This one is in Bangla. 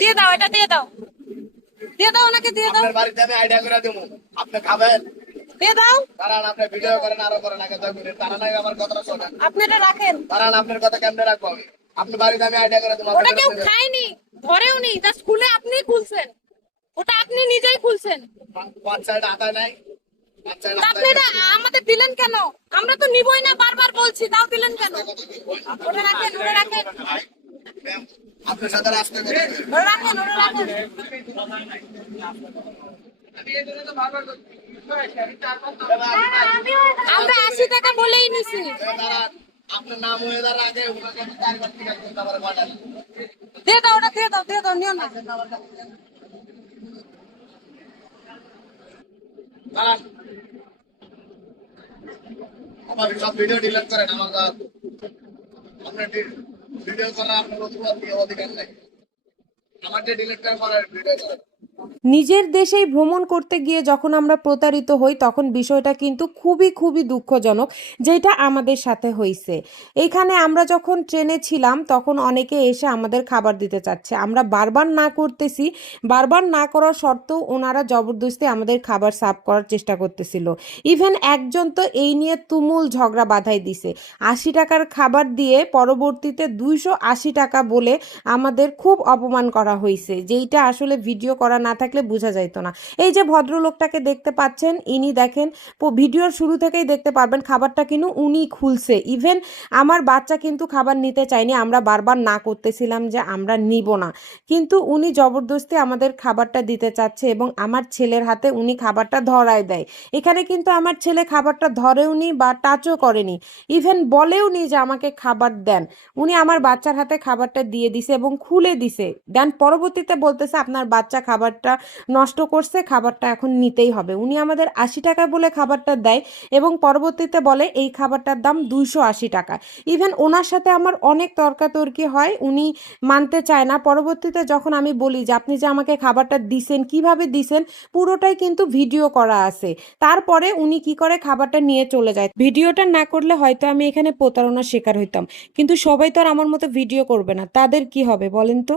দিয়ে দাও, এটা দিয়ে দাও, দিয়ে দাও, ওনাকে দিয়ে দাও। আপনার বাড়িতে আমি আইডিয়া করে দেবো, আপনি খাবেন। দিয়ে দাও। কারণ আপনি ভিডিও করেন, আরো করেন, আগে দয়া করে তারা নাই আমার কথাটা শোনেন। আপনি এটা রাখেন। কারণ আপনার কথা কেমনে রাখবো আমি? আপনি বাড়িতে আমি আইডিয়া করে দেবো। ওটা কেউ খায়নি, ধরেও নি, তা স্কুলে আপনি খুলছেন, ওটা আপনি নিজেই খুলছেন। বাচ্চাটা আতায় নাই, তা আপনি এটা আমাদের দিলেন কেন? আমরা তো নিবই না, বারবার বলছি, তাও দিলেন কেন? ওটা রাখেন, ওটা রাখেন, আপনার সাথে আসতে ওটা রাখেন, ওটা রাখেন। আমরা 80 টাকা বলেই নিছি। আপনার নাম হয়ে যাওয়ার আগে ওনাকে 4 বার টিকা করতে পারে বাটার। দিয়ে দাও, ওটা দিয়ে দাও, দিয়ে দাও, নিও না। আমার সব ভিডিও ডিলিট করেন। আমার আপনার ভিডিও করার আপনার অধিকার নেই। আমার যে ডিলিট করার ভিডিও করেন। নিজের দেশেই ভ্রমণ করতে গিয়ে যখন আমরা প্রতারিত হই তখন বিষয়টা কিন্তু খুবই খুবই দুঃখজনক, যেটা আমাদের সাথে হয়েছে। এইখানে আমরা যখন ট্রেনে ছিলাম তখন অনেকে এসে আমাদের খাবার দিতে চাচ্ছে, আমরা বারবার না করতেছি, বারবার না করার সত্ত্বেও ওনারা জবরদস্তি আমাদের খাবার সার্ভ করার চেষ্টা করতেছিল। ইভেন একজন তো এই নিয়ে তুমুল ঝগড়া বাঁধাই দিছে, 80 টাকার খাবার দিয়ে পরবর্তীতে 280 টাকা বলে আমাদের খুব অপমান করা হয়েছে, যেইটা আসলে ভিডিও করা না থাকলে বোঝা যাইতো না। এই যে ভদ্রলোকটাকে দেখতে পাচ্ছেন, ইনি দেখেন ভিডিওর শুরু থেকেই দেখতে পারবেন খাবারটা কিন্তু উনি খুলছে। ইভেন আমার বাচ্চা কিন্তু খাবার নিতে চায়নি, আমরা বারবার না করতেছিলাম যে আমরা নিব না, কিন্তু উনি জবরদস্তি আমাদের খাবারটা দিতে চাচ্ছে এবং আমার ছেলের হাতে উনি খাবারটা ধরায় দেয়। এখানে কিন্তু আমার ছেলে খাবারটা ধরেওনি বা টাচও করেনি, ইভেন বলেও নি যে আমাকে খাবার দেন। উনি আমার বাচ্চার হাতে খাবারটা দিয়ে দিছে এবং খুলে দিছে, দেন পরবর্তীতে বলতেছে আপনার বাচ্চা খাবারটা নষ্ট করছে, খাবারটা এখন নিতেই হবে। উনি আমাদের 80 টাকা বলে খাবারটা দেয় এবং পরবর্তীতে বলে এই খাবারটার দাম 280 টাকা। ইভেন ওনার সাথে আমার অনেক তর্কাতর্কি হয়, উনি মানতে চায় না। পরবর্তীতে যখন আমি বলি যে আপনি যে আমাকে খাবারটা দিছেন, কিভাবে দিছেন, পুরোটাই কিন্তু ভিডিও করা আছে, তারপরে উনি কি করে খাবারটা নিয়ে চলে যায়। ভিডিওটা না করলে হয়তো আমি এখানে প্রতারণার শিকার হইতাম, কিন্তু সবাই তো আর আমার মতো ভিডিও করবে না, তাদের কি হবে বলেন তো।